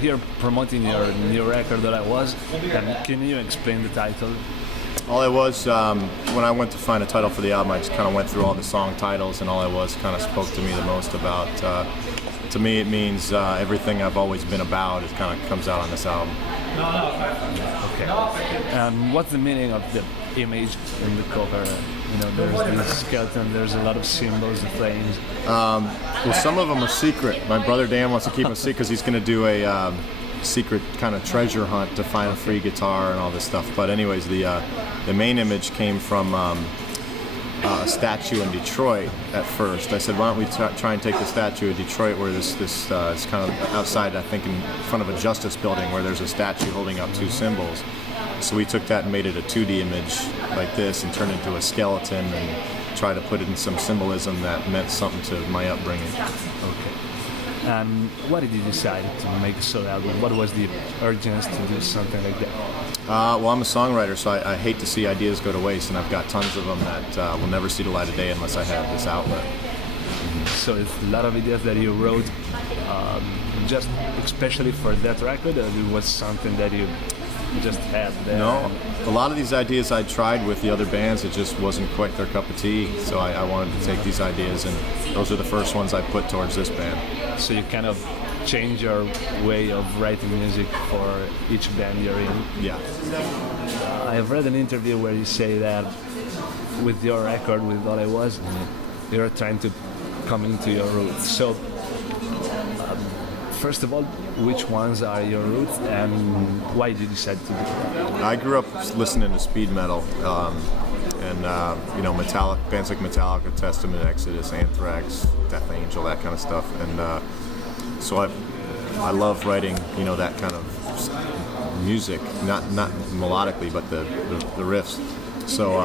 here promoting your new record that I was. Can you explain the title? All it was, when I went to find a title for the album, I just kind of went through all the song titles, and all it was kind of spoke to me the most about. To me, it means everything I've always been about. It kind of comes out on this album. Okay. What's the meaning of the image in the cover? You know, there's this skeleton, there's a lot of symbols, the flames. Well, some of them are secret. My brother Dan wants to keep them secret because he's going to do a secret kind of treasure hunt to find a free guitar and all this stuff. But anyways, the main image came from a statue in Detroit at first. I said, why don't we try and take the statue of Detroit where this is kind of outside, I think, in front of a Justice building where there's a statue holding up two symbols. So we took that and made it a 2D image like this and turned it into a skeleton and tried to put it in some symbolism that meant something to my upbringing. Okay. Why did you decide to make a solo album? What was the urgency to do something like that? Well, I'm a songwriter, so I hate to see ideas go to waste, and I've got tons of them that will never see the light of day unless I have this outlet. So it's a lot of ideas that you wrote just especially for that record, or it was something that you just had there? No, a lot of these ideas I tried with the other bands, it just wasn't quite their cup of tea, so I wanted to take these ideas, and those are the first ones I put towards this band. So you kind of change your way of writing music for each band you're in? Yeah. I have read an interview where you say that with your record, with All I Was, you're trying to come into your roots. So, first of all, which ones are your roots, and why did you decide to do that? I grew up listening to speed metal, and bands like Metallica, Testament, Exodus, Anthrax, Death Angel, that kind of stuff, and so I love writing, that kind of music, not melodically, but the riffs. So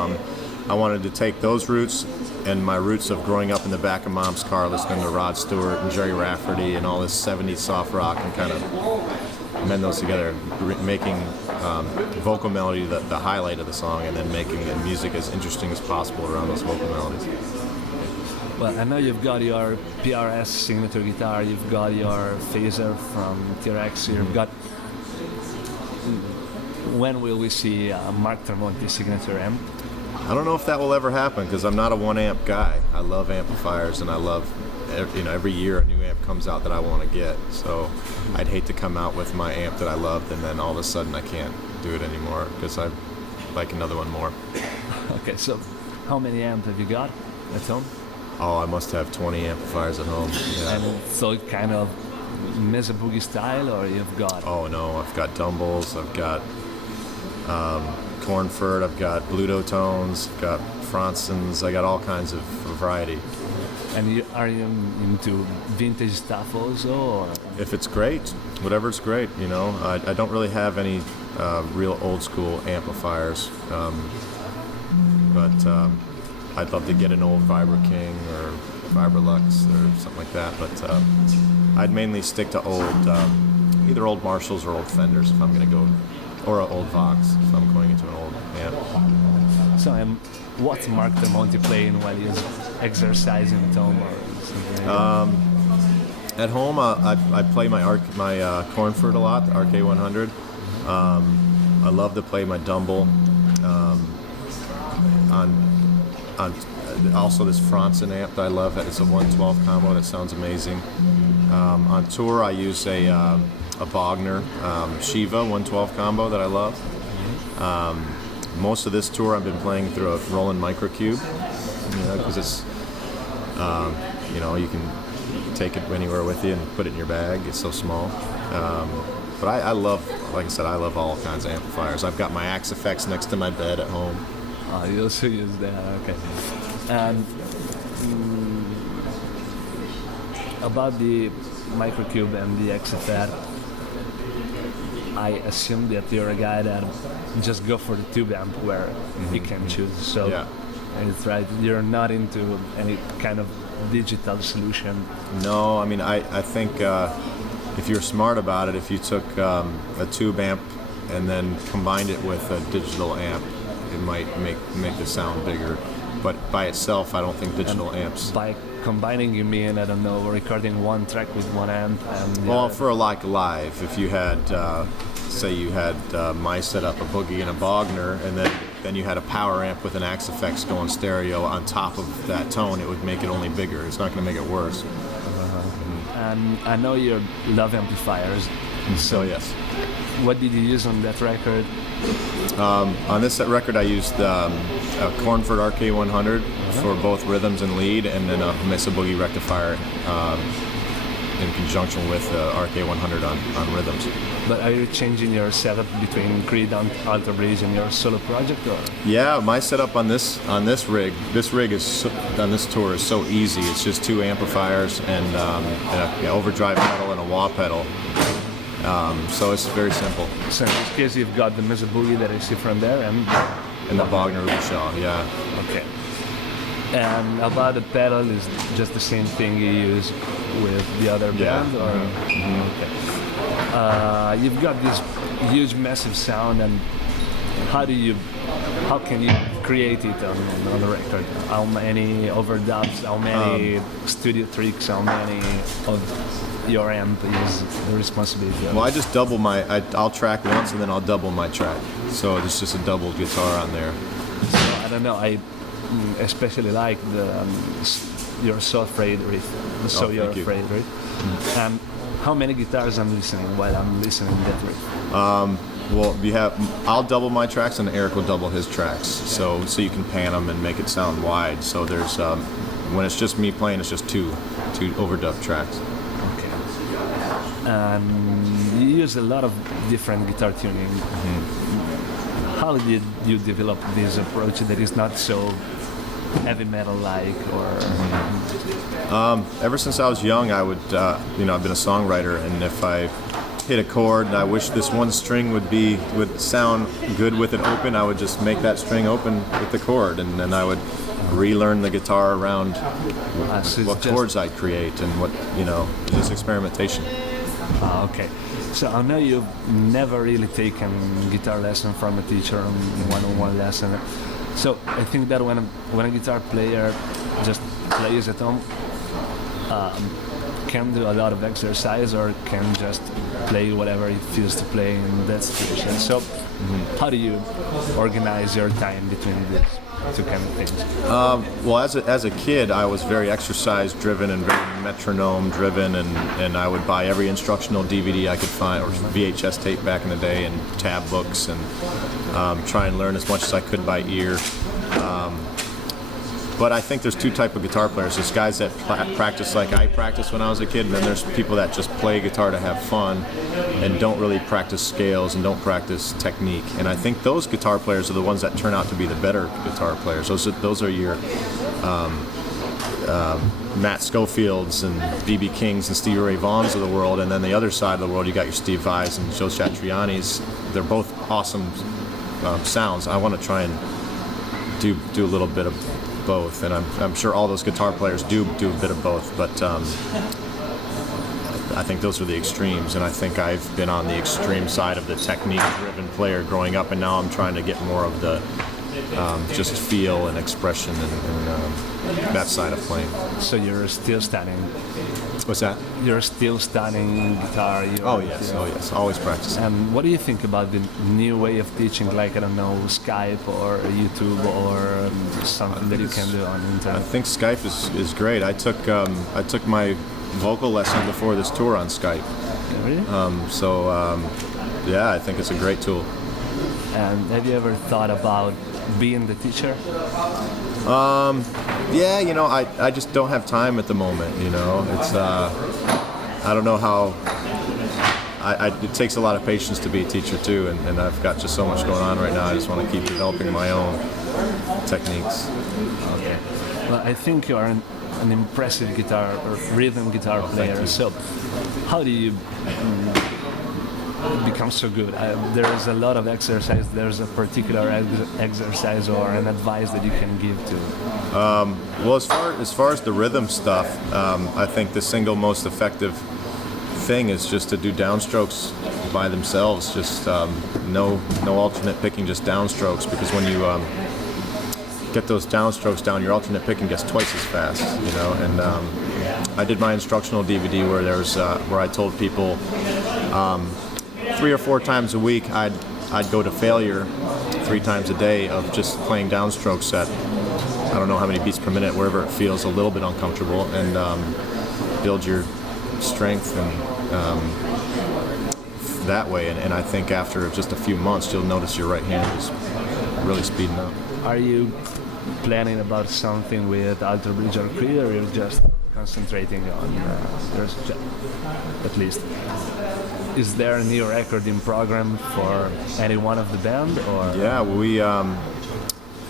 I wanted to take those roots and my roots of growing up in the back of Mom's car listening to Rod Stewart and Jerry Rafferty and all this 70s soft rock and kind of mend those together, making vocal melody the highlight of the song, and then making the music as interesting as possible around those vocal melodies. Well, I know you've got your PRS signature guitar, you've got your phaser from T-Rex, you've got... When will we see Mark Tremonti signature amp? I don't know if that will ever happen because I'm not a one amp guy. I love amplifiers, and I love, every year a new amp comes out that I want to get. So I'd hate to come out with my amp that I loved and then all of a sudden I can't do it anymore because I like another one more. Okay, so how many amps have you got at home? Oh, I must have 20 amplifiers at home. Yeah. And so kind of mese boogie style, or you've got? Oh no, I've got Dumbles, I've got Cornford, I've got Bluto tones, I've got Fronsons, I got all kinds of variety. And are you into vintage stuff also? Or? If it's great, whatever's great, I don't really have any real old school amplifiers, but I'd love to get an old Vibra King or Vibralux or something like that, but I'd mainly stick to old, either old Marshalls or old Fenders if I'm going to go, or an old Vox if I'm going into an old amp. So, what's Mark Tremonti playing while he's exercising at home or something like that? At home, I play my Cornford a lot, the RK100. I love to play my Dumble on also this Fronson amp that I love. It's a 112 combo that sounds amazing. On tour, I use a Bogner Shiva 112 combo that I love. Most of this tour I've been playing through a Roland Microcube, because it's, you can take it anywhere with you and put it in your bag. It's so small. But I love, like I said, I love all kinds of amplifiers. I've got my Axe-Fx next to my bed at home. Oh, you also use that, okay. And about the Microcube and the Axe-Fx, I assume that you're a guy that just go for the tube amp where you can choose. So yeah. It's right. You're not into any kind of digital solution. No, I mean I think if you're smart about it, if you took a tube amp and then combined it with a digital amp, it might make the sound bigger. but by itself, I don't think digital amps. By combining, you mean, I don't know, recording one track with one amp and the Well, other? for like live, if you had, say you had my setup, a Boogie and a Bogner, and then you had a power amp with an Axe Effects going stereo on top of that tone, it would make it only bigger. It's not going to make it worse. And I know you love amplifiers. So yes. What did you use on that record? On this record, I used a Cornford RK100 for both rhythms and lead, and then a Mesa Boogie rectifier in conjunction with RK100 on rhythms. But are you changing your setup between Creed and Alter Bridge and your solo project, or? Yeah, my setup on this rig. This rig is on this tour is so easy. It's just 2 amplifiers and an overdrive pedal and a wah pedal. So it's very simple. So in this case, you've got the Mesa Boogie that I see from there, and And the Bogner Ruby Shaw, yeah. okay. And about the pedal, is just the same thing you use with the other band, or? Okay. You've got this huge, massive sound, and how can you create it on the record? How many overdubs? How many studio tricks? How many of your amp is the responsibility of? Well, I just double I'll track once and then I'll double my track. So it's just a double guitar on there. So, I don't know. I especially like the your So Afraid riff. So You're thank you. Afraid riff. And how many guitars I'm listening while I'm listening to that riff? Well, I'll double my tracks and Eric will double his tracks. So you can pan them and make it sound wide. So there's when it's just me playing, it's just two overdub tracks. Okay. And you use a lot of different guitar tuning. How did you develop this approach that is not so heavy metal like, or? Ever since I was young, I would, I've been a songwriter, and if I hit a chord and I wish this one string would sound good with it open, I would just make that string open with the chord, and then I would relearn the guitar around So what it's chords I'd create and what, just experimentation. Okay. So I know you've never really taken guitar lesson from a teacher, one-on-one lesson. So I think that when a guitar player just plays at home, can do a lot of exercise or can just play whatever he feels to play in that situation. So how do you organize your time between these two kind of things? Well, as a kid, I was very exercise-driven and very metronome-driven, and I would buy every instructional DVD I could find, or VHS tape back in the day, and tab books, and try and learn as much as I could by ear. But I think there's 2 types of guitar players. There's guys that practice like I practiced when I was a kid, and then there's people that just play guitar to have fun and don't really practice scales and don't practice technique. And I think those guitar players are the ones that turn out to be the better guitar players. Those are your Matt Schofields and B.B. Kings and Stevie Ray Vaughns of the world, and then the other side of the world, you got your Steve Vai's and Joe Satriani's. They're both awesome sounds. I want to try and do a little bit of both, and I'm sure all those guitar players do a bit of both, but I think those are the extremes, and I think I've been on the extreme side of the technique-driven player growing up, and now I'm trying to get more of the just feel and expression and that side of playing. So you're still studying? What's that? You're still studying guitar? Oh yes, always practicing. And what do you think about the new way of teaching, like, I don't know, Skype or YouTube or something that you can do on internet? I think Skype is great. I took my vocal lesson before this tour on Skype. Really? Yeah, I think it's a great tool. And have you ever thought about being the teacher? Yeah, I just don't have time at the moment, It's, I don't know how, it takes a lot of patience to be a teacher too, and I've got just so much going on right now. I just want to keep developing my own techniques. Okay. Well, I think you're an impressive guitar or rhythm guitar player. So how do you become so good? There is a lot of exercise. There's a particular exercise or an advice that you can give to? Well, as far as the rhythm stuff, I think the single most effective thing is just to do downstrokes by themselves. Just no alternate picking, just downstrokes. Because when you get those downstrokes down, your alternate picking gets twice as fast, you know. And I did my instructional DVD where I told people 3 or 4 times a week I'd go to failure 3 times a day of just playing downstrokes at I don't know how many beats per minute, wherever it feels a little bit uncomfortable, and build your strength and that way. And I think after just a few months, you'll notice your right hand is really speeding up. Are you planning about something with Alter Bridge or Creed, or you're just concentrating on yours, at least? Is there a new record in program for any one of the band? Or yeah, we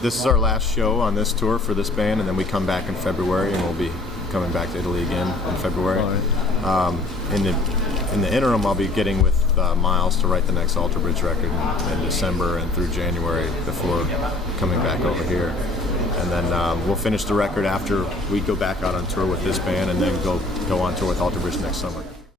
this is our last show on this tour for this band, and then we come back in February, and we'll be coming back to Italy again in February. Right. In the interim, I'll be getting with Miles to write the next Alter Bridge record in December and through January before coming back over here. And then we'll finish the record after we go back out on tour with this band, and then go on tour with Alter Bridge next summer.